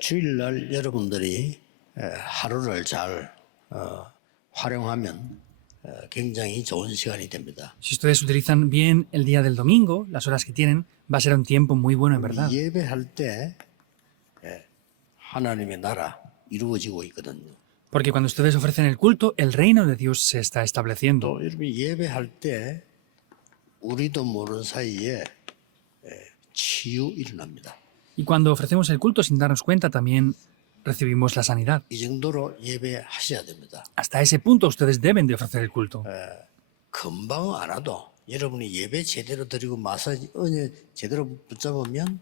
주일날 여러분들이 하루를 잘 활용하면 굉장히 좋은 시간이 됩니다. Si ustedes utilizan bien el día del domingo, las horas que tienen, va a ser un tiempo muy bueno, en verdad. 예배할 때 하나님의 나라 이루어지고 있거든요. Porque cuando ustedes ofrecen el culto, el reino de Dios se está estableciendo. 또 여러분이 예배할 때 우리도 모르는 사이에 치유 일어납니다. Y cuando ofrecemos el culto sin darnos cuenta, también recibimos la sanidad. 이 정도로 예배하셔야 됩니다. Hasta ese punto ustedes deben de ofrecer el culto. 금방 안 와도 여러분이 예배 제대로 드리고 마사지 은혜 제대로 붙잡으면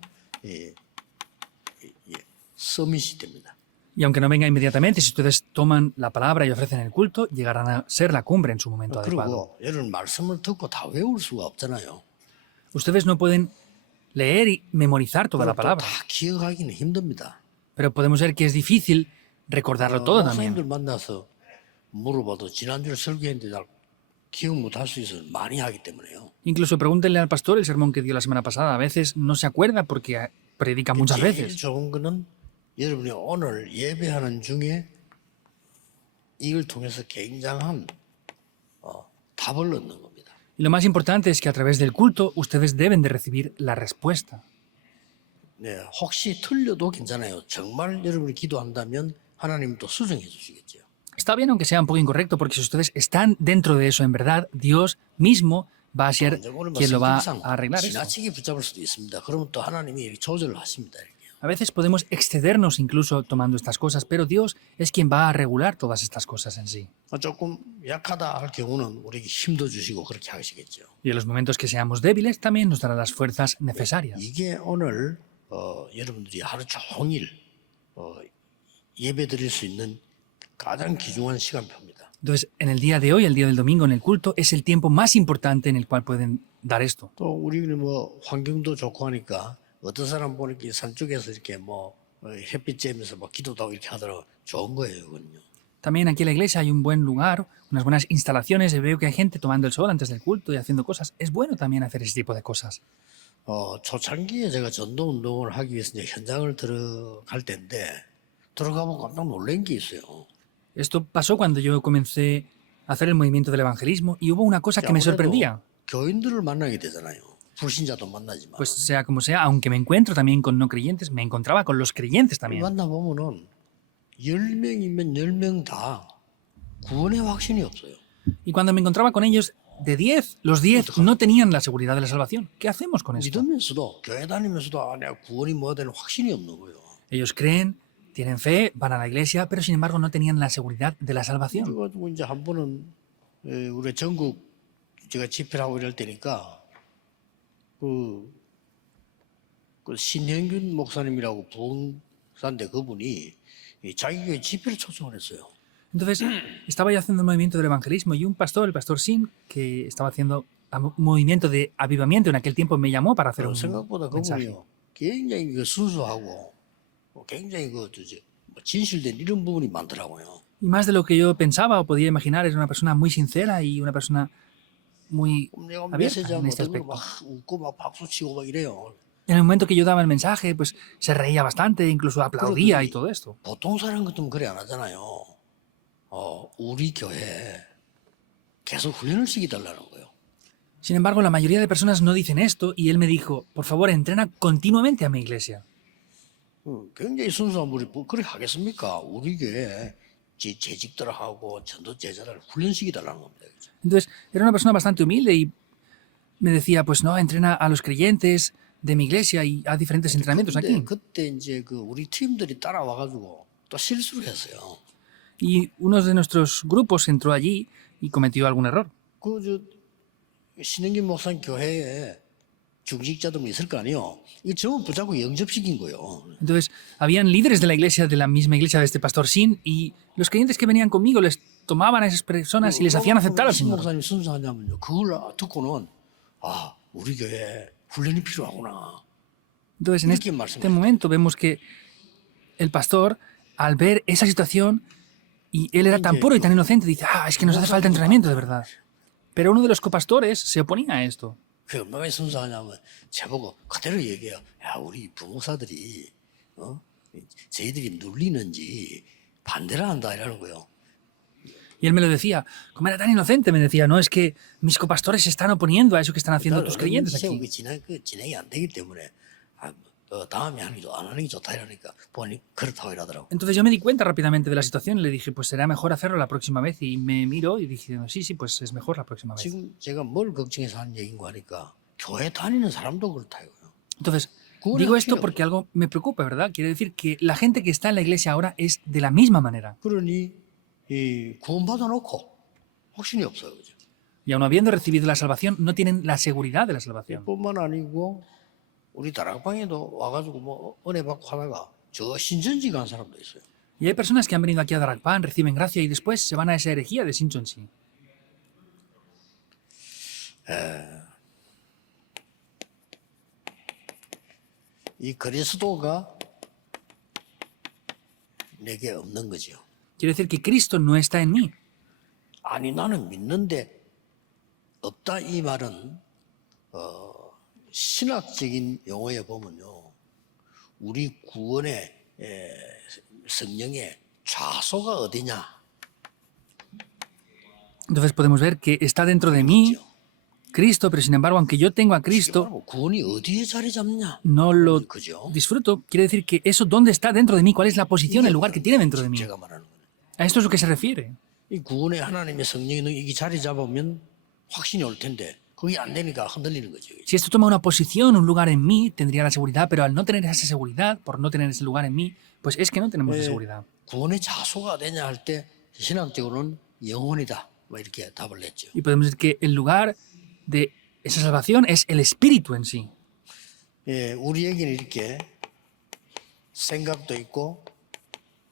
서밋이 됩니다. Y aunque no venga inmediatamente, si ustedes toman la palabra y ofrecen el culto, llegarán a ser la cumbre en su momento adecuado. 그리고 여러분 말씀을 듣고 다 외울 수가 없잖아요. Ustedes no pueden leer y memorizar toda la 또 palabra, 다 기억하기는 힘듭니다. pero podemos ver que es difícil recordarlo todo también. 목사님들 만나서 물어봐도 지난주에 설교했는데 잘 기억 못할 수 있어서 많이 하기 때문에요. Incluso pregúntenle al pastor el sermón que dio la semana pasada. A veces no se acuerda porque predica muchas 제일 veces. 좋은 거는 여러분이 오늘 예배하는 중에 이걸 통해서 굉장한 답을 얻는 겁니다. Y lo más importante es que a través del culto ustedes deben de recibir la respuesta. 네, 혹시 틀려도 괜찮아요. 정말 여러분이 기도한다면 하나님 또 수정해 주시겠죠. Está bien aunque sea un poco incorrecto, porque si ustedes están dentro de eso en verdad, Dios mismo va a ser quien lo va a arreglar eso. 지나치게 붙잡을 수도 있습니다. 그러면 또 하나님이 이렇게 조절을 하십니다. A veces podemos excedernos incluso tomando estas cosas, pero Dios es quien va a regular todas estas cosas en sí. 조금 약하다 할 경우는 우리에게 힘도 주시고 그렇게 하시겠죠. Y en los momentos que seamos débiles también nos dará las fuerzas necesarias. 이게 오늘 여러분들이 하루 종일 예배 드릴 수 있는 가장 귀중한 시간표입니다. Entonces, en el día de hoy, el día del domingo, en el culto, es el tiempo más importante en el cual pueden dar esto. 또 우리는 뭐 환경도 좋고 하니까 어떤 사람 보니까 산쪽에서 이렇게 뭐 햇빛 쬐면서 뭐 기도도 하고 이렇게 하더라고 좋은 거예요, 그건요. También aquí en la iglesia hay un buen lugar, unas buenas instalaciones, y veo que hay gente tomando el sol antes del culto y haciendo cosas. Es bueno también hacer ese tipo de cosas. 초창기에 제가 전도 운동을 하기 위해서 이제 현장을 들어갈 때인데 들어가면 깜짝 놀란 게 있어요. Esto pasó cuando yo comencé a hacer el movimiento del evangelismo y hubo una cosa que me sorprendía. 교인들을 만나게 되잖아요. 불신자도 만나지만. Pues sea como sea, aunque me encuentro también con no creyentes, me encontraba con los creyentes también. 만나보면은 10명이면 10명 다 구원의 확신이 없어요. Y cuando me encontraba con ellos, de 10, los 10 no tenían la seguridad de la salvación. ¿Qué hacemos con esto? 믿으면서도 교회 다니면서도 내가 구원이 뭐가 되는 확신이 없는 거예요. Ellos creen, tienen fe, van a la iglesia, pero sin embargo no tenían la seguridad de la salvación. 그래가지고 이제 한 번은 우리 전국 제가 집회를 하고 이럴 때니까 그 신현균 목사님이라고 부흥사인데 그분이 자기 교회 집회를 초청을 했어요. Entonces, estaba yo haciendo un movimiento del evangelismo y un pastor, el pastor Sin, que estaba haciendo un movimiento de avivamiento en aquel tiempo, me llamó para hacer un 생각보다 mensaje. 그분이요 굉장히 그 순수하고 굉장히 그 진실된 이런 부분이 많더라고요. Y más de lo que yo pensaba o podía imaginar, era una persona muy sincera y una persona muy 내가 abierta 메시지하면 en este 어떤 aspecto. 막 웃고 막 박수 치고 막 이래요. En el momento que yo daba el mensaje, pues se reía bastante, incluso aplaudía y todo esto. 보통 사람 같으면 그래 안 하잖아요. 우리 교회에 계속 훈련을 시켜달라는 거예요. Sin embargo, la mayoría de personas no dicen esto y él me dijo, por favor, entrena continuamente a mi iglesia. 굉장히 순수한 분이 뭐 그렇게 하겠습니까? 우리 교회에 재직들하고 전도 제자를 훈련시켜달라는 겁니다. 그렇죠? Entonces, era una persona bastante humilde y me decía, pues no, entrena a los creyentes de mi iglesia y a diferentes entrenamientos 근데 aquí. 그때 이제 그 우리 팀들이 따라와가지고 또 실수를 했어요. Y uno de nuestros grupos entró allí y cometió algún error. 신영균 목사님 교회에 중직자들 있을 거 아니에요. 이거 전부 붙잡고 영접시킨 거예요. Entonces, habían líderes de la misma iglesia de este pastor Sin, y los creyentes que venían conmigo les tomaban a esas personas y les hacían aceptar al 신 Señor. 목사님 순수하냐면요. 그걸 듣고는 우리 교회 훈련이 필요하구나. Entonces, en este momento vemos que el pastor, al ver esa situación, y él era tan puro y tan inocente, dice, es que nos hace falta entrenamiento de verdad. Pero uno de los copastores se oponía a esto. 그 얼마나 순수하냐면 제보고 그대로 얘기해요. 야, 우리 부목사들이 저희들이 눌리는지 반대를 한다 이라는 거예요. Y él me lo decía, como era tan inocente, me decía, no, es que mis copastores se están oponiendo a eso que están haciendo tus creyentes aquí. 진행이 안 되기 때문에 다음에 하는 게 안 하는 게 좋다 이러니까 보니 그렇다고 이러더라고. Entonces yo me di cuenta rápidamente de la situación y le dije, pues será mejor hacerlo la próxima vez. Y me miró y dije, sí, sí, pues es mejor la próxima vez. 지금 제가 뭘 걱정해서 하는 얘기인가 하니까 교회 다니는 사람도 그렇다고요. Entonces, digo esto porque algo me preocupa, ¿verdad? Quiere decir que la gente que está en la iglesia ahora es de la misma manera. 그러니 이 구원받아 놓고 확신이 없어요, 그죠? Y aun habiendo recibido la salvación, no tienen la seguridad de la salvación. 뿐만 아니고 우리 다락방에도 와가지고 뭐 은혜 받고 하다가 저 신천지 간 사람도 있어요. Y hay personas que han venido aquí a Darakpan, reciben gracia y después se van a esa herejía de Shincheonji. 이 그리스도가 내게 없는 거죠. Quiere decir que Cristo no está en mí. 아니 나는 믿는데 없다 이 말은 신학적인 용어에 보면요, 우리 구원의 성령의 좌소가 어디냐? Entonces podemos ver que está dentro de mí Cristo, pero sin embargo, aunque yo tengo a Cristo, 구원이 어디에 자리 잡냐? no lo 그죠? disfruto. Quiere decir que eso, ¿dónde está dentro de mí? ¿Cuál es la posición, el lugar que tiene dentro de mí? 제가 말하는 거예요. A esto es lo que se refiere. 이 구원의 하나님의 성령이 이게 자리 잡으면 확신이 올 텐데 그게 안 되니까 흔들리는 거죠. Si esto toma una posición, un lugar en mí, tendría la seguridad, pero al no tener esa seguridad, por no tener ese lugar en mí, pues es que no tenemos esa seguridad. 구원의 자소가 되냐 할 때 신학적으로는 영혼이다. 뭐 이렇게 답을 냈죠. Y podemos decir que el lugar de esa salvación es el espíritu en sí. 예, 우리에게는 이렇게 생각도 있고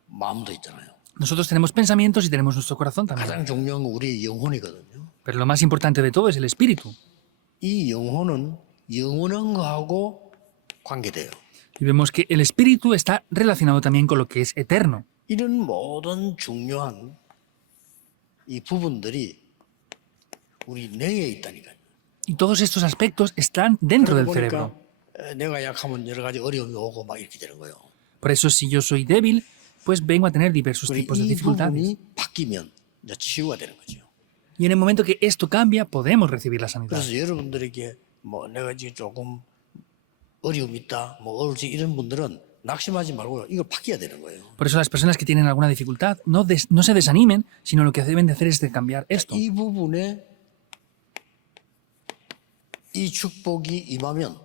마음도 있잖아요. Nosotros tenemos pensamientos y tenemos nuestro corazón también. 가장 중요한 건 우리의 영혼이거든요. Pero lo más importante de todo es el espíritu. 이 영혼은 영원한 거하고 관계돼요. Y vemos que el espíritu está relacionado también con lo que es eterno. 이런 모든 중요한 이 부분들이 우리 뇌에 있다니까요. Y todos estos aspectos están dentro del 그러고 cerebro. 보니까 내가 약하면 여러 가지 어려움이 오고 막 이렇게 되는 거예요. Por eso, si yo soy débil, pues vengo a tener diversos 그리고 tipos de 이 dificultades. 부분이 바뀌면 이제 치유가 되는 거죠. Y en el momento que esto cambia, podemos recibir la sanidad. 그래서 여러분들에게 뭐 내가 지금 조금 어려움이 있다, 뭐 어렵지 이런 분들은 낙심하지 말고 이걸 바뀌어야 되는 거예요. Por eso las personas que tienen alguna dificultad no se desanimen, sino lo que deben de hacer es de cambiar esto. 이 부분에 이 축복이 임하면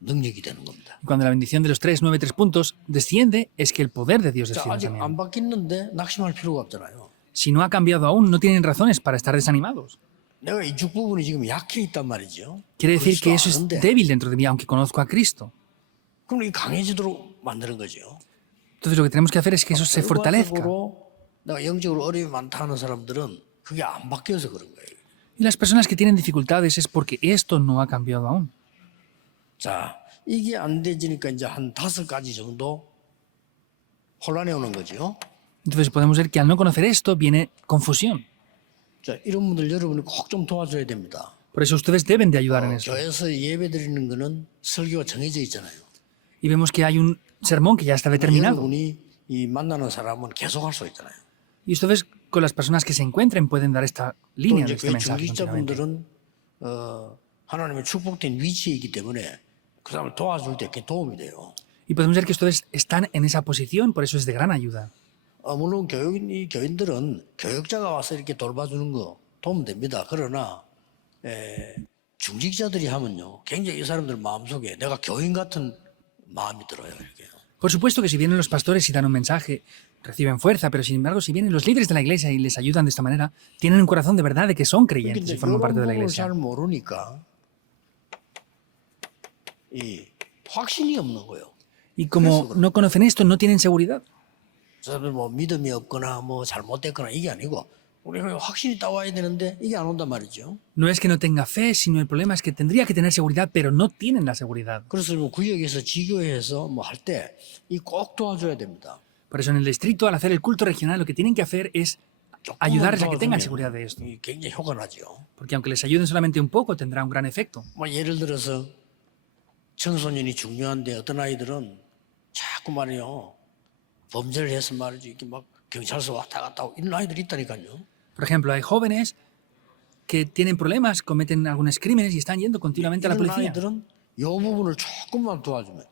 능력이 되는 겁니다. Y cuando la bendición de los 3 puntos desciende, es que el poder de Dios 자, desciende 아직 también. 안 바뀌었는데 낙심할 필요가 없잖아요. Si no ha cambiado aún, no tienen razones para estar desanimados. 내가 이쪽 부분이 지금 약해 있단 말이죠. Quiere decir que eso es 아는데 débil dentro de mí, aunque conozco a Cristo. 그럼 이 강해지도록 만드는 거죠. Entonces lo que tenemos que hacer es que eso se fortalezca. 결과적으로 내가 영적으로 어려움이 많다 하는 사람들은 그게 안 바뀌어서 그런 거예요. Y las personas que tienen dificultades es porque esto no ha cambiado aún. 자, 이게 안 되지니까 이제 한 5가지 정도 혼란이 오는 거죠. Entonces podemos ver que al no conocer esto viene confusión. 자, 이런 분들 여러분이 꼭 좀 도와줘야 됩니다. Por eso ustedes deben de ayudar en esto. 교회에서 예배 드리는 거는 설교가 정해져 있잖아요. Y vemos que hay un sermón que ya está determinado. 여러분이 이 만나는 사람은 계속 할 수 있잖아요. Y ustedes con las personas que se encuentren pueden dar esta 또 línea 이제 de este 교회 mensaje. continuamente. 중직자분들은 하나님의 축복된 위치에 있기 때문에 그 사람을 도와줄 때 그게 도움이 돼요. Y podemos ver que ustedes están en esa posición, por eso es de gran ayuda. 물론 교인들은 교육자가 와서 이렇게 돌봐주는 거 도움 됩니다. 그러나 중직자들이 하면요, 굉장히 이 사람들 마음속에 내가 교인 같은 마음이 들어요. 이렇게. Por supuesto que si vienen los pastores y dan un mensaje, reciben fuerza, pero sin embargo, si vienen los líderes de la iglesia y les ayudan de esta manera, tienen un corazón de verdad de que son creyentes y forman parte de la 이런 부분을 iglesia. 잘 모르니까 이 확신이 없는 거예요. Y como no conocen esto, no tienen seguridad. 사람들 뭐 믿음이 없거나 뭐 잘못됐거나 이게 아니고 우리가 확신이 따와야 되는데 이게 안 온단 말이죠. No es que no tenga fe, sino el problema es que tendría que tener seguridad, pero no tienen la seguridad. 그래서 뭐 구역에서 지교회에서 뭐 할 때 이 꼭 도와줘야 됩니다. Por eso en el distrito, al hacer el culto regional, lo que tienen que hacer es ayudarles a que tengan seguridad de esto. 이 굉장히 효과 나죠. Porque aunque les ayuden solamente un poco, tendrá un gran efecto. 뭐 예를 들어서 청소년이 중요한데 어떤 아이들은 자꾸 말이요 범죄를 해서 말이지 이렇게 막 경찰서 왔다 갔다 하고 이런 아이들이 있다니까요. Por ejemplo, hay jóvenes que tienen problemas, cometen algunos crímenes y están yendo continuamente a la 이런 policía. 아이들은 이 부분을 조금만 도와주면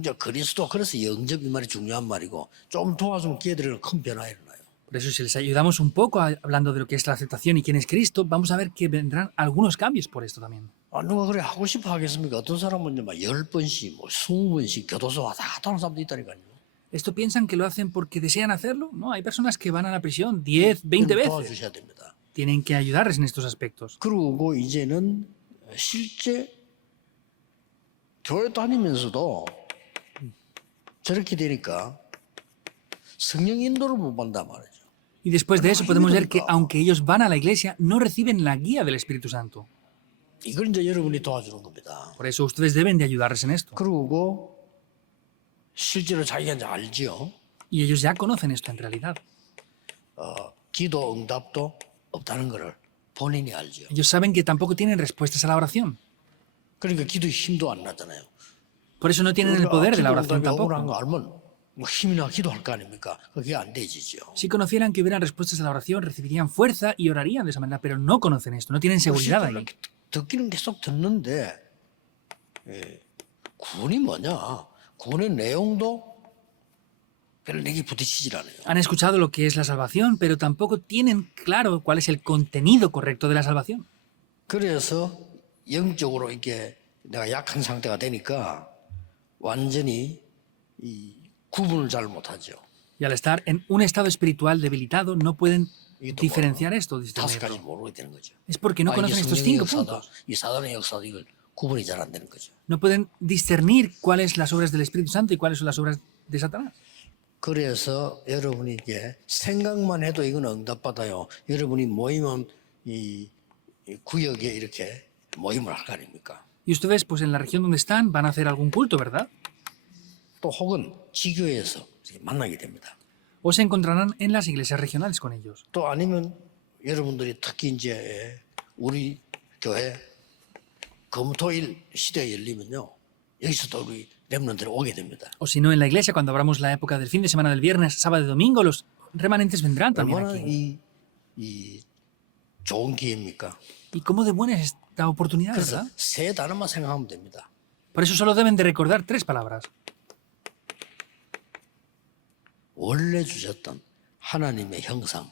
이제 그리스도 그래서 영접 이 말이 중요한 말이고 좀 도와주면 걔들은 큰 변화가 일어나요. Por eso, si les ayudamos un poco hablando de lo que es la aceptación y quién es Cristo, vamos a ver que vendrán algunos cambios por esto también. 아, 누가 그래 하고 싶어 하겠습니까? 어떤 사람은 막 10번씩, 뭐 20번씩 교도소 왔다 갔다 하는 사람도 있다니까요. ¿Esto piensan que lo hacen porque desean hacerlo? No, hay personas que van a la prisión 10, 20 veces. 도와주셔야 됩니다. Tienen que ayudarles en estos aspectos. 그리고 이제는 실제 교회 다니면서도 저렇게 되니까 성령 인도를 못 받는단 말이죠. Y después de eso podemos ver que aunque ellos van a la iglesia, no reciben la guía del Espíritu Santo. 이걸 이제 여러분이 도와주는 겁니다. Por eso ustedes deben de ayudarles en esto. 그리고 실제로 자기가 이제 알지요. Y ellos ya conocen esto en realidad. 기도 응답도 없다는 것을 본인이 알지요. Ellos saben que tampoco tienen respuestas a la oración. 그러니까 기도에 힘도 안 나잖아요. Por eso no tienen el poder de la oración 기도 응답이 오라는 거 tampoco. 알면 뭐 힘이나 기도할 거 아닙니까? 그게 안 되지죠. Si conocieran que hubieran respuestas a la oración, recibirían fuerza y orarían de esa manera, pero no conocen esto, no tienen seguridad ahí. 듣기는 계속 듣는데 구원이 뭐냐? 구원의 내용도 별로 내게 부딪히질 않아요. Han escuchado lo que es la salvación, pero tampoco tienen claro cuál es el contenido correcto de la salvación. 그래서 영적으로 이렇게 내가 약한 상태가 되니까 완전히 이 구분을 잘 못하죠. Y al estar en un estado espiritual debilitado, no pueden diferenciar esto. 다섯 가지 모르게 되는 거죠. Es porque no 이게 conocen estos 성령의 5 역사다, puntos. 이 사단의 역사도 이걸 구분이 잘 안 되는 거죠. No pueden discernir cuáles las obras del Espíritu Santo y cuáles son las obras de Satanás. 그래서 여러분이 이게 생각만 해도 이건 응답받아요. 여러분이 모이면 이 구역에 이렇게 모임을 할 거 아닙니까? Y ustedes, pues en la región donde están, van a hacer algún culto, ¿verdad? 또 혹은 지교에서 이렇게 만나게 됩니다. O se encontrarán en las iglesias regionales con ellos. 또 아니면 여러분들이 특히 이제 우리 교회 금토일 시대가 열리면요. 여기서 또 우리 렘넌트들이 오게 됩니다. O si no, en la iglesia, cuando abramos la época del fin de semana del viernes, sábado y domingo, los remanentes vendrán también 얼마나 aquí. 이 좋은 기회입니까? Y cómo de buena es esta oportunidad, 그래서 ¿verdad? 세 단어만 생각하면 됩니다. Por eso solo deben de recordar 3 palabras. 원래 주셨던 하나님의 형상,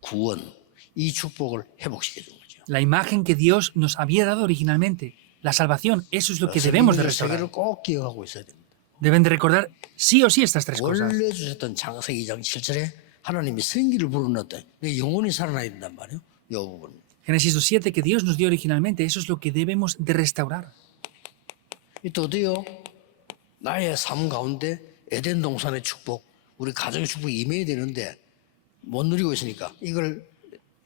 구원, 이 축복을 회복시켜 준 거죠. La imagen que Dios nos había dado originalmente, la salvación, eso es lo que debemos de 세 개를 restaurar. 꼭 기억하고 있어야 됩니다. Deben de recordar sí o sí estas 3 cosas. 원래 주셨던 창세기 2장 7절에 하나님이 생기를 불어넣었다. 영혼이 살아나야 된단 말이에요. 이 부분. Génesis 2:7, que Dios nos dio originalmente, eso es lo que debemos de restaurar. 이 드디어 나의 삶 가운데 에덴 동산의 축복, 우리 가정의 축복이 임해야 되는데 못 누리고 있으니까 이걸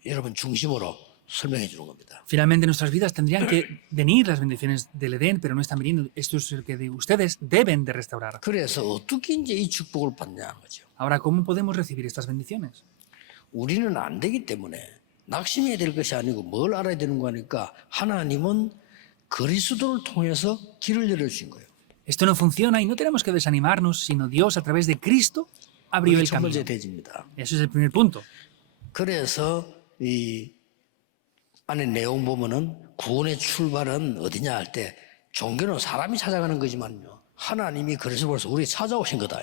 여러분 중심으로 설명해 주는 겁니다. Finalmente, en nuestras vidas tendrían que venir las bendiciones del Edén, pero no están viniendo. Esto es lo que ustedes deben de restaurar. 그래서 어떻게 이제 이 축복을 받냐는 거죠. Ahora, ¿cómo podemos recibir estas bendiciones? 우리는 안 되기 때문에 낙심해야 될 것이 아니고 뭘 알아야 되는 거니까 하나님은 그리스도를 통해서 길을 열어주신 거예요. Esto no funciona y no tenemos que desanimarnos, sino Dios a través de Cristo abrió 그게 el 첫 번째 camino. 대지입니다. Eso es el primer punto. 그래서 이 안에 내용 보면은 구원의 출발은 어디냐 할 때 종교는 사람이 찾아가는 거지만요. 하나님이 그리스도로서 우리 찾아오신 거다.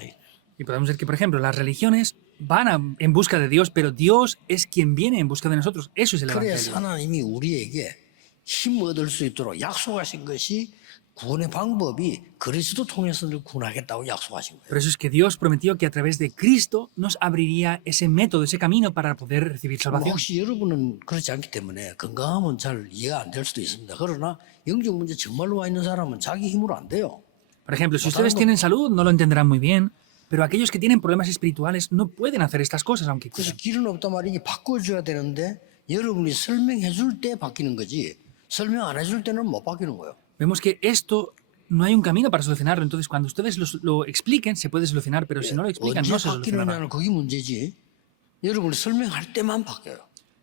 Y podemos ver que, por ejemplo, las religiones van en busca de Dios, pero Dios es quien viene en busca de nosotros. Eso es el 그래서 Evangelio. 하나님이 우리에게 힘 얻을 수 있도록 약속하신 것이 구원의 방법이 그리스도 통해서 늘 구원하겠다고 약속하신 거예요. Por eso es que Dios prometió que a través de Cristo nos abriría ese método, ese camino para poder recibir salvación. 혹시 여러분은 그렇지 않기 때문에 건강하면 잘 이해가 안 될 수도 있습니다. 그러나 영적 문제 정말로 와 있는 사람은 자기 힘으로 안 돼요. Por ejemplo, si ustedes tienen salud, no lo entenderán muy bien, pero aquellos que tienen problemas espirituales no pueden hacer estas cosas, aunque 그래서 quieran. 길은 없단 말이 이게 바꿔줘야 되는데 여러분이 설명해 줄 때 바뀌는 거지 설명 안 해줄 때는 못 바뀌는 거예요. Vemos que esto no hay un camino para solucionarlo, entonces cuando ustedes lo expliquen se puede solucionar, pero si no lo explican 언제 no se solucionará. 바뀌느냐는 그게 문제지. 여러분이 설명할 때만 바뀌어요.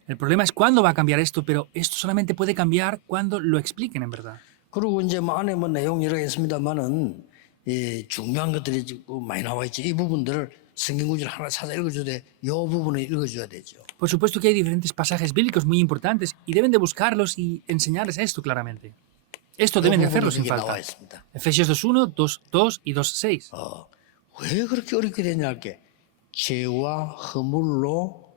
El problema es cuándo va a cambiar esto, pero esto solamente puede cambiar cuando lo expliquen en verdad. 그리고 이제 뭐 안에 뭐 내용 여러 개 있습니다만은 이 중요한 것들이 지금 많이 나와 있지. 이 부분들을 성경 구절 하나 찾아 읽어줘야 돼. 이 부분을 읽어줘야 되죠. Por supuesto que hay diferentes pasajes bíblicos muy importantes y deben de buscarlos y enseñarles esto claramente. Esto deben de hacerlo sin 거기에 나와 falta. 있습니다. Efesios 2.1, 2.2 y 2.6. 왜 그렇게 어렵게 됐냐 할게 죄와 허물로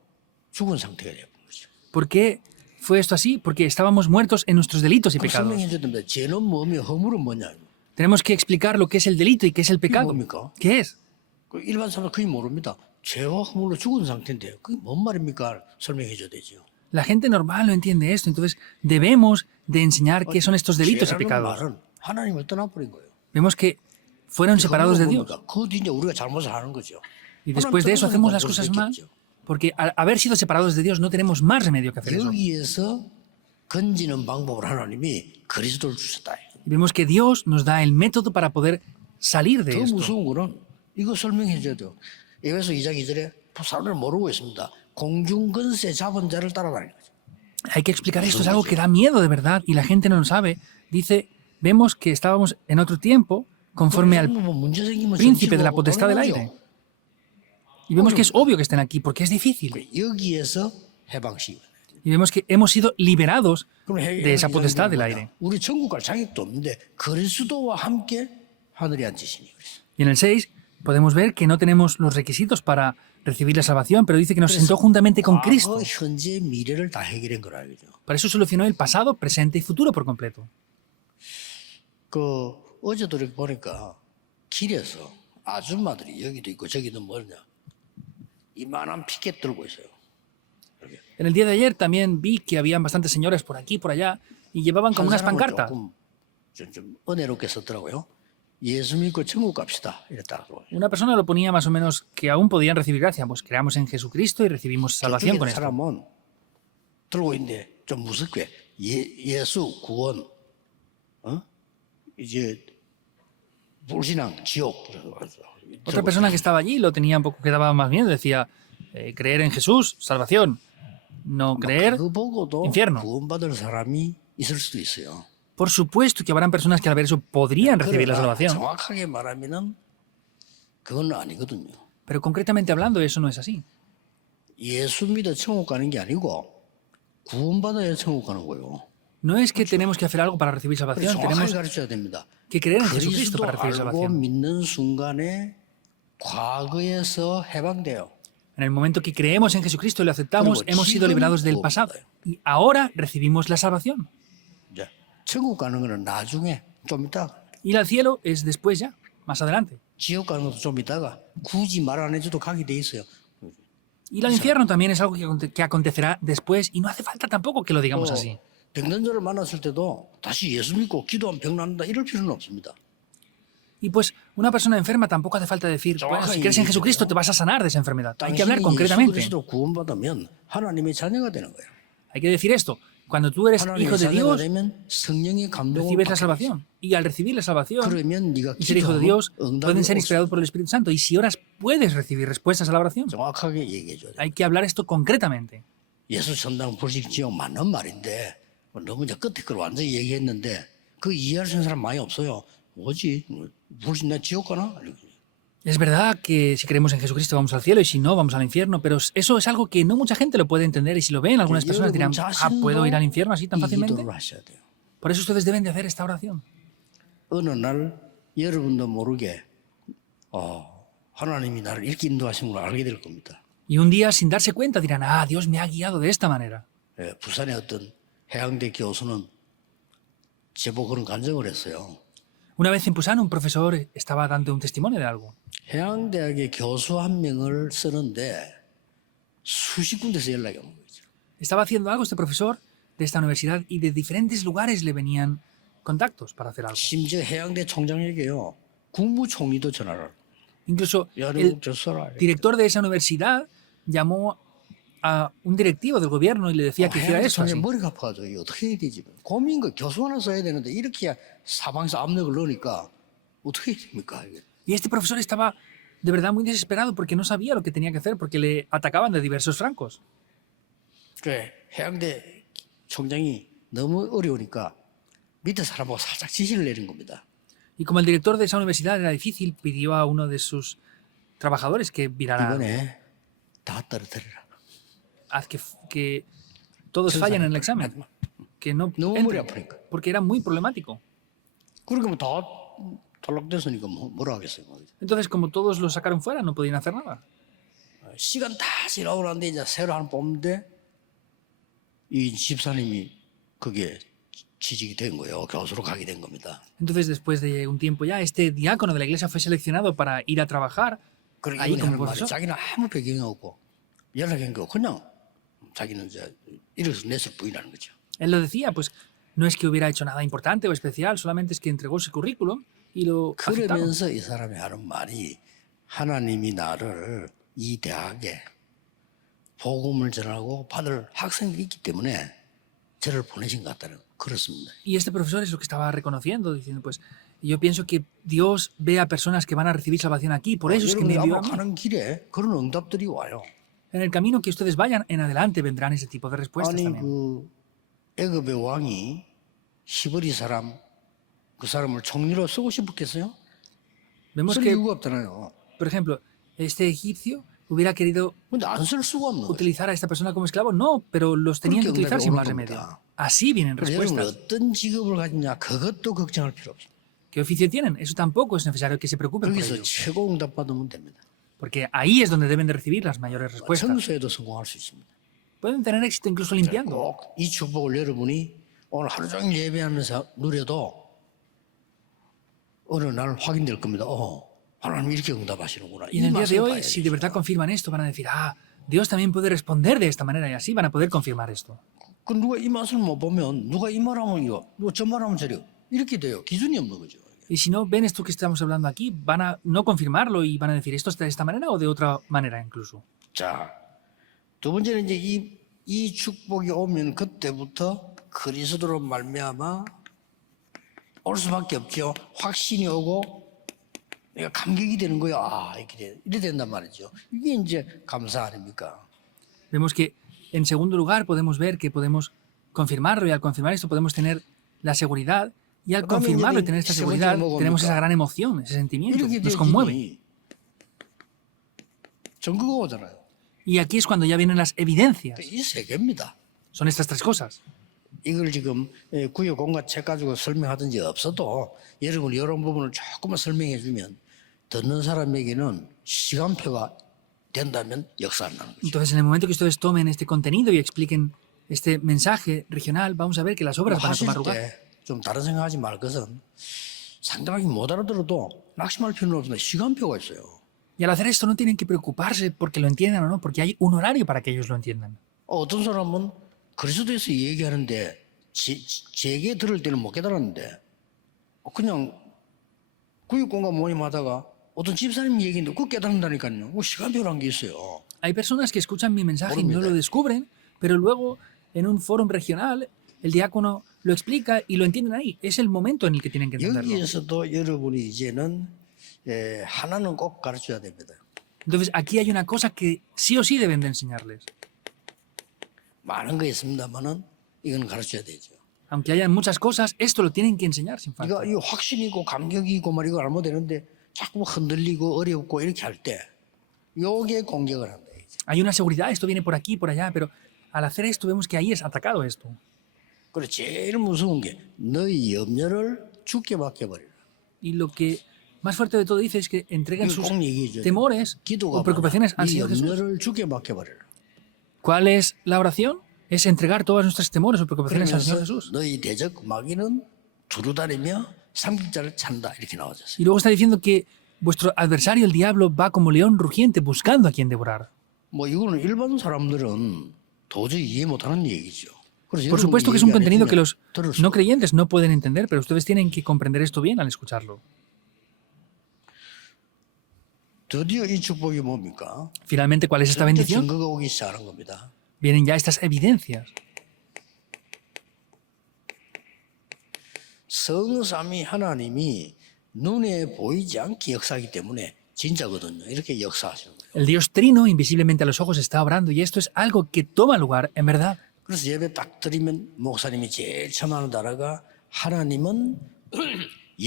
죽은 상태가 되는 거죠. ¿Por qué fue esto así? Porque estábamos muertos en nuestros delitos y 그럼 pecados. 설명해 줘야 됩니다. 죄는 뭐며 허물은 뭐냐. Tenemos que explicar lo que es el delito y qué es el pecado. 뭡니까? ¿Qué es? 그 일반 사람은 거의 모릅니다. 죄와 허물로 죽은 상태인데 그게 뭔 말입니까? 설명해 줘야 되죠. La gente normal no entiende esto, entonces debemos de enseñar qué son estos delitos y 죄라는 pecados. 말은 하나님을 떠나버린 거예요. Vemos que fueron separados de Dios. 그 뒤에 이제 우리가 잘못을 하는 거죠. Y después de eso hacemos las cosas mal, mal. porque al haber sido separados de Dios no tenemos más remedio que hacer eso. 여기에서 건지는 방법을 하나님이 그리스도를 주셨다. Y vemos que Dios nos da el método para poder salir de 더 esto. 무서운 거는 이거 설명해 줘야 돼요. 에베소 2장 2절에 사람을 모르고 있습니다. 공중권세 잡은 자를 따라다니는 거죠. Hay que explicar esto, es algo que da miedo de verdad y la gente no lo sabe. Dice, vemos que estábamos en otro tiempo conforme al 뭐 문제 생기면 príncipe de la 정치고 potestad del 떠나죠. aire. Y vemos que es obvio que estén aquí porque es difícil. 여기에서 해방시키고. Y vemos que hemos sido liberados 그럼 de esa potestad del aire. 우리 천국 갈 자격도 없는데 그리스도와 함께 하늘에 앉으시니 그랬어. Y en el 6 podemos ver que no tenemos los requisitos para recibir la salvación, pero dice que nos sentó juntamente con Cristo. 과거, 현재, 미래를 다 해결한 거라 그죠. Para eso solucionó el pasado, presente y futuro por completo. 그 어제도 이렇게 보니까 길에서 아줌마들이 여기도 있고 저기도 뭐냐 이만한 피켓 들고 있어요. En el día de ayer también vi que habían bastantes señores por aquí, por allá, y llevaban como 한 unas 사람은 pancartas. 조금 좀 은혜롭게 썼더라고요. 예수 믿고 천국 갑시다 이랬다. Una persona lo ponía más o menos que aún podían recibir gracia, pues creamos en Jesucristo y recibimos salvación con 저쪽에 esto. 사람은 들고 있는데 좀 무섭게 예수 구원 이제 불신앙 지옥. Otra persona que estaba allí lo tenía un poco que daba más miedo, decía creer en Jesús, salvación, no creer. 그거 보고도 infierno. 구원받을 사람이 있을 수도 있어요. Por supuesto que habrán personas que al ver eso podrían recibir la 그러나 salvación, 정확하게 말하면은 그건 아니거든요. pero concretamente hablando eso no es así. 예수 믿어 천국 가는 게 아니고 구원받아야 천국 가는 거예요. No es que tenemos que hacer algo para recibir salvación, 정확하게 tenemos 가르쳐야 됩니다. que creer en Jesucristo 그리스도 para recibir 알고 salvación. 믿는 순간에 과거에서 해방돼요. En el momento que creemos en Jesucristo y lo aceptamos, hemos sido liberados del pasado y ahora recibimos la salvación. 이제 천국 가는 거는 나중에 좀 이따가 Ir al cielo es después ya, más adelante. 지옥 가는 것도 좀 이따가 굳이 말 안 해줘도 가게 돼 있어요. Ir al infierno también es algo que acontecerá después y no hace falta tampoco que lo digamos así. 병든 자를 만났을 때도 다시 예수 믿고 기도하면 병 낫는다 이럴 필요는 없습니다. Y pues una persona enferma tampoco hace falta decir, bueno, si crees en Jesucristo te vas a sanar de esa enfermedad. Hay que hablar 당신이 예수 concretamente. 그리스도 구원받으면 하나님의 자녀가 되는 거예요. Hay que decir esto. Cuando tú eres 하나님의 hijo de 자녀가 Dios, 되면 성령의 감동을 recibes la 받게 salvación. Y al recibir la salvación 그러면 네가 y ser hijo de 기도하면 Dios, 응답이 pueden ser 올 수- inspirados por el Espíritu Santo. Y si oras, puedes recibir respuestas a la oración. 정확하게 얘기해 줘야 돼. Hay que hablar esto concretamente. 예수 천당 불식 지옥 맞는 말인데 너무 이제 끝에 걸 완전히 얘기했는데 그 이해할 수 있는 사람 많이 없어요. 뭐지? 불신 나 지옥 가나? Es verdad que si creemos en Jesucristo vamos al cielo y si no vamos al infierno, pero eso es algo que no mucha gente lo puede entender y si lo ven algunas personas dirán, ¿puedo ir al infierno así tan 이 fácilmente? 기도를 하셔야 돼요. Por eso ustedes deben de hacer esta oración. 어느 날 여러분도 모르게 하나님이 나를 이렇게 인도하신 걸 알게 될 겁니다. Y un día sin darse cuenta dirán, Dios me ha guiado de esta manera. 예, 부산의 어떤 해양대 교수는 제보 그런 간증을 했어요. Una vez en Pusan un profesor estaba dando un testimonio de algo. 해양대학의 교수 한 명을 쓰는데 수십 군데서 연락이 온 거죠. Estaba haciendo algo este profesor de esta universidad y de diferentes lugares le venían contactos para hacer algo. 심지어 해양대 총장에게요. 국무총리도 전화를. Incluso 야, el 저 써라. director de esa universidad llamó a un directivo del gobierno y le decía que hiciera 해양대 eso. 총장 Así. 머리가 아파가지고 이게 어떻게 해야 되지? 고민 거 교수 하나 써야 되는데 이렇게 사방에서 압력을 넣으니까 어떻게 해야 됩니까? 이게? Y este profesor estaba de verdad muy desesperado porque no sabía lo que tenía que hacer porque le atacaban de diversos francos. 그래 해양대 총장이 너무 어려우니까 밑에 사람하고 살짝 지시를 내린 겁니다. Y como el director de esa universidad era difícil, pidió a uno de sus trabajadores que virara algo. 이번에 다 떨어뜨려라. Haz que todos fallen en el examen. Que no 너무 머리 entren, 아프니까. porque era muy problemático. 그러니까 뭐다 탈락됐으니까 뭐라 하겠어요. Entonces, como todos lo sacaron fuera, no podían hacer nada. 시간 다 지나고 나는데 이제 새로 하나 뽑는데 이 집사님이 그게 취직이 된 거예요. 교수로 가게 된 겁니다. Entonces, después de un tiempo ya, este diácono de la iglesia fue seleccionado para ir a trabajar 그러니까 ahí 이분이 como 하는 말이 profesor. 자기는 아무 배경이 없고 연락한 거 그냥 자기는 이제 이래서 냈을 뿐이라는 거죠. Él lo decía, pues no es que hubiera hecho nada importante o especial, solamente es que entregó su currículum y lo aceptaron. 그러면서 이 사람이 하는 말이 하나님이 나를 이 대학에 복음을 전하고 받을 학생들이 있기 때문에 저를 보내신 것 같다는 그렇습니다. Y este profesor es lo que estaba reconociendo, diciendo, pues yo pienso que Dios ve a personas que van a recibir salvación aquí, por eso es que me 여러분이 envió 아마 a mí. 가는 길에 그런 응답들이 와요. En el camino que ustedes vayan, en adelante vendrán ese tipo de respuestas 아니 también. 그 애굽의 왕이 히브리 사람 그 사람을 총리로 쓰고 싶었겠어요? Vemos 쓸 que, 이유가 없잖아요. por ejemplo, este egipcio hubiera querido 근데 안 쓸 수가 없는 거죠. utilizar a esta persona como esclavo, no, pero los tenían que Porque utilizar 응답이 sin 오는 más remedio. 겁니다. Así vienen 그래서 여러분 respuestas. 어떤 직업을 가지냐 그것도 걱정할 필요 없어요. ¿Qué oficio tienen? Eso tampoco es necesario que se preocupen por 거기서 ello, 최고 응답 받으면 됩니다. porque ahí es donde deben de recibir las mayores respuestas. 청소에도 성공할 수 있습니다. Pueden tener éxito incluso limpiando. 꼭 이 축복을 여러분이 오늘 하루 종일 예배하면서 누려도 어느 날 확인될 겁니다. 하나님 이렇게 응답하시는구나. Y en el día 맛을 de hoy, 봐야 si 되죠. de verdad confirman esto, van a decir, ah, Dios también puede responder de esta manera y así van a poder confirmar esto. 그 누가 이 맛을 못 보면 누가 이 말하면 이거, 누가 저 말하면 저래요. 이렇게 돼요. 기준이 없는 거죠. Y si no ven esto que estamos hablando aquí, van a no confirmarlo y van a decir esto está de esta manera o de otra manera incluso. 자, 두 번째는 이제 이 축복이 오면 그때부터 그리스도로 말미암아 올 수밖에 없죠. 확신이 오고 내가 감격이 되는 거예요. 아, 이렇게 된단 말이죠. 이게 이제 감사 아닙니까? Vemos que, en segundo lugar, podemos ver que podemos confirmarlo y al confirmar esto podemos tener la seguridad y al confirmarlo y tener esta seguridad tenemos esa gran emoción, ese sentimiento, 이렇게 nos conmueve. 되지. 증거가 오잖아요. Y aquí es cuando ya vienen las evidencias. 이 세 개입니다. Son estas tres cosas. 이걸 지금 구역 공과 책 가지고 설명하든지 없어도 여러분 이런 부분을 조금만 설명해 주면 듣는 사람에게는 시간표가 된다면 역사한다는 거죠. Entonces, en el momento que ustedes tomen este contenido y expliquen este mensaje regional, vamos a ver que las obras van a 하실 tomar lugar. 때 좀 다른 생각하지 말 것은 상대방이 못 알아들어도 낙심할 필요는 없습니다. 시간표가 있어요. Y al hacer esto no tienen que preocuparse porque lo entiendan o no, porque hay un horario para que ellos lo entiendan. 어떤 사람은 그리스도에서 얘기하는데 제게 들을 때는 못 깨달았는데 그냥 구역공과 모임하다가 어떤 집사님 얘기인데 그거 깨닫는다니까요. 시간표라는 게 있어요. Hay personas que escuchan mi mensaje y no lo descubren, pero luego en un foro regional el diácono lo explica y lo entienden ahí. Es el momento en el que tienen que entenderlo. 여기에서도 여러분이 이제는 하나는 꼭 가르쳐야 됩니다. Entonces aquí hay una cosa que sí o sí deben de enseñarles. 많은 거 있습니다만은 이건 가르쳐야 되죠. Aunque hayan muchas cosas, esto lo tienen que enseñar sin falta. 이거 확신이 있고 감격이 있고 말 이거 알면 되는데 자꾸 흔들리고 어렵고 이렇게 할 때 요게 공격을 한다. 이제. Hay una seguridad, esto viene por aquí, por allá, pero al hacer esto vemos que ahí es atacado esto. 그리고 제일 무서운 게 너희 염려를 주께 맡겨버리라. Y lo que más fuerte de todo dice es que entreguen 이거 sus 꼭 얘기해줘야 돼. temores 기도가 o preocupaciones al 네 Señor Jesús. 염려를 주께 맡겨버리라. ¿Cuál es la oración? Es entregar todos nuestros temores o preocupaciones al Señor 그러면서 Jesús. 너희 대적 마귀는 두루다니며 삼킬자를 찬다 이렇게 나와졌어요. Y luego está diciendo que vuestro adversario, el diablo, va como león rugiente buscando a quien devorar. 뭐 이거는 일반 사람들은 도저히 이해 못하는 얘기죠. 그래서 Por 여러분 supuesto que es un 얘기 안 contenido que 해주면 los 들을 수가 no creyentes no pueden entender, pero ustedes tienen que comprender esto bien al escucharlo. 드디어 이 축복이 뭡니까? Finalmente, ¿cuál es esta 이제 bendición? 증거가 오기 시작하는 겁니다. Vienen ya estas evidencias. 성삼위 하나님이 눈에 보이지 않게 역사하기 때문에 진짜거든요. 이렇게 역사하시는 거예요. El Dios Trino, invisiblemente a los ojos, está obrando y esto es algo que toma lugar en verdad. 그래서 예배 딱 드리면 목사님이 제일 처음 하는 단어가 하나님은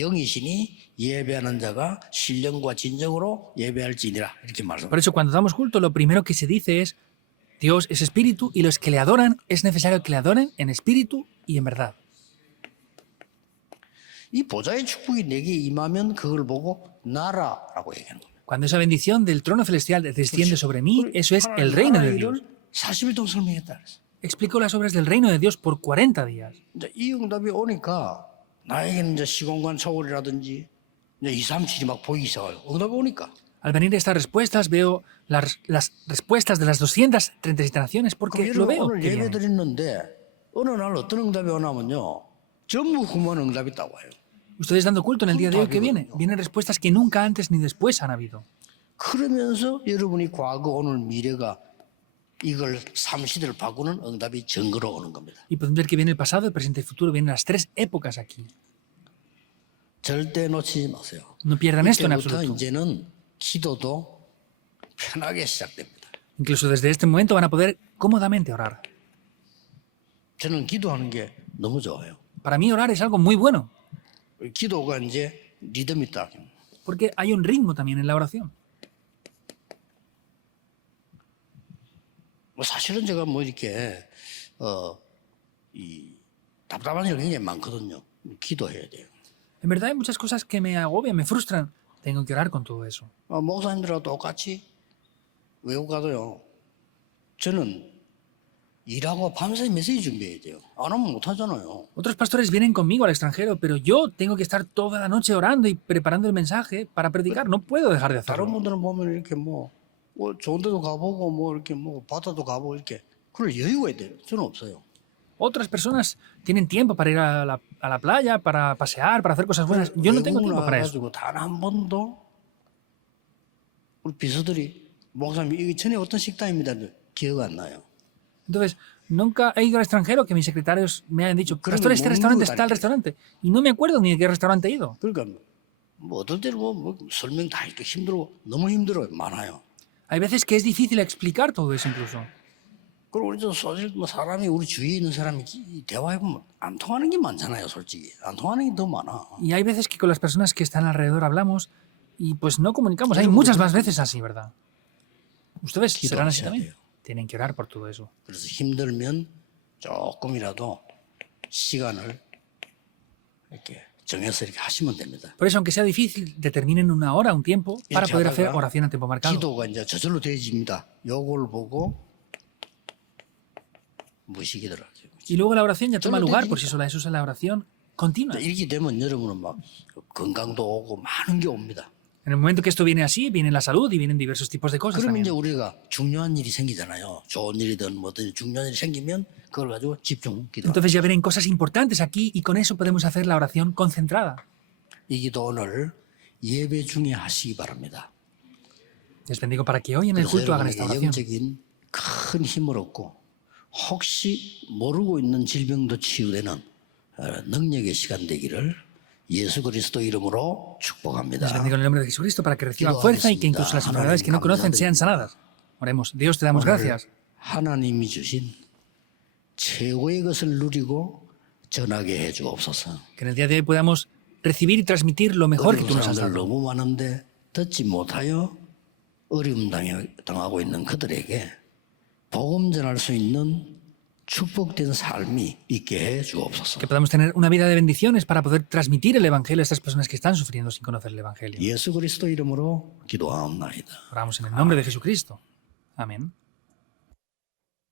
영이시니 예배하는 자가 신령과 진정으로 예배할지니라 이렇게 Por 말씀합니다. eso, cuando damos culto, lo primero que se dice es, Dios es espíritu y los que le adoran es necesario que le adoren en espíritu y en verdad. 이 보좌의 축복이 내게 임하면 그걸 보고 나라라고 얘기하는 겁니다. Cuando esa bendición del trono celestial desciende sobre mí, eso es el reino de Dios. 40일 동안 설명했다 그랬어요. Explico las obras del reino de Dios por 40 días. 이제 이 응답이 오니까 나에게는 이제 시공간 초월이라든지 이제 2, 3, 7이 막 보이기 시작해요. 응답이 오니까. Al venir estas respuestas, veo las respuestas de las 237 naciones porque lo 여러분 veo. 오늘 que 예배 vienen. 드렸는데 어느 날 어떤 응답이 오냐면요. 전부 후만 응답이 있다고 해요. Ustedes dando culto en el día de hoy que viene, vienen respuestas que nunca antes ni después han habido. 그러면서 여러분이 과거, 오늘, 미래가 이걸 삼시대를 바꾸는 응답이 증거로 오는 겁니다. Y podemos ver que viene el pasado, el presente y el futuro, vienen las tres épocas aquí. 절대 놓치지 마세요. No pierdan esto en 이때부터 absoluto. 이제는 기도도 편하게 시작됩니다. Incluso desde este momento van a poder cómodamente orar. 저는 기도하는 게 너무 좋아요. Para mí orar es algo muy bueno, 기도가 이제 리듬이 있다. porque hay un ritmo también en la oración. 뭐 사실은 제가 뭐 이렇게 이 답답한 일이 굉장히 많거든요. 기도해야 돼요. En verdad hay muchas cosas que me agobian, me frustran. Tengo que orar con todo eso. 목사님들하고 똑같이 외국 가도요. 저는 일하고 밤새 메시지 준비해야 돼요. 안 하면 못 하잖아요. Otros pastores vienen conmigo al extranjero, pero yo tengo que estar toda la noche orando y preparando el mensaje para predicar. No puedo dejar de 다른 hacerlo. 분들은 보면 이렇게 뭐 좋은 데도 가보고 뭐 이렇게 뭐 바다도 가보고 이렇게 그럴 여유가 있대요. 저는 없어요. Otras personas tienen tiempo para ir a la playa, para pasear, para hacer cosas buenas. Yo no tengo 외국 tiempo para eso. 나가지고 단 한 번도 우리 비서들이 목사님 이게 전에 어떤 식당입니다. 기억 안 나요. Entonces, nunca he ido al extranjero que mis secretarios me hayan dicho, 그러면 pastor, este 먹는 restaurante 거 está al 아니에요? restaurante. Y no me acuerdo ni de qué restaurante he ido. 그러니까 뭐 어떨 때는 뭐 설명 다 이렇게 힘들고 너무 힘들어요. 많아요. Hay veces que es difícil explicar todo eso incluso. 그리고 우리 사실 뭐 사람이 우리 주위에 있는 사람이 대화해 보면 안 통하는 게 많잖아요. 솔직히 안 통하는 게 더 많아. Y hay veces que con las personas que están alrededor hablamos y pues no comunicamos. Hay muchas más veces así, ¿verdad? Ustedes serán así también. Tienen que orar por todo eso. 그래서 힘들면 조금이라도 시간을 이렇게 정해서 이렇게 하시면 됩니다. Por eso, aunque sea difícil, determinen una hora, un tiempo, para 이렇게 poder hacer 하다가 oración a tiempo marcado. 기도가 이제 저절로 되어집니다. 요걸 보고 무식이더라고요. Y luego la oración ya toma Solo lugar te por sí sola. Eso es la oración continua. 이렇게 되면 여러분은 막 건강도 오고 많은 게 옵니다. En el momento que esto viene así, viene la salud y vienen diversos tipos de cosas 그러면 이제 también. 우리가 중요한 일이 생기잖아요. 좋은 일이든 뭐든 중요한 일이 생기면 그걸 가지고 집중 기도. Entonces ya vienen cosas importantes aquí y con eso podemos hacer la oración concentrada. 이 기도 오늘 예배 중에 하시기 바랍니다. Les bendigo para que hoy en el 그래서 culto hagan esta 여러분에게 oración. 영적인 큰 힘을 얻고 혹시 모르고 있는 질병도 치유되는 능력의 시간 되기를 예수 그리스도 이름으로 축복합니다. Les bendigo en el nombre de Jesucristo para que reciban fuerza y que incluso las enfermedades que no conocen sean sanadas. Oremos. Dios, te damos gracias. 하나님이 주신 최고의 것을 누리고 전하게 해주옵소서. Que en el día de hoy podamos recibir y transmitir lo mejor que 어려운 tú nos has 사람들 dado. 너무 많은데 듣지 못하여 어려움 당하고 있는 그들에게 복음 전할 수 있는 축복된 삶이 있게 해 주옵소서. Que podamos tener una vida de bendiciones para poder transmitir el Evangelio a estas personas que están sufriendo sin conocer el Evangelio. 예수 그리스도 이름으로 기도하옵나이다. Oramos en el nombre de Jesucristo. Amén.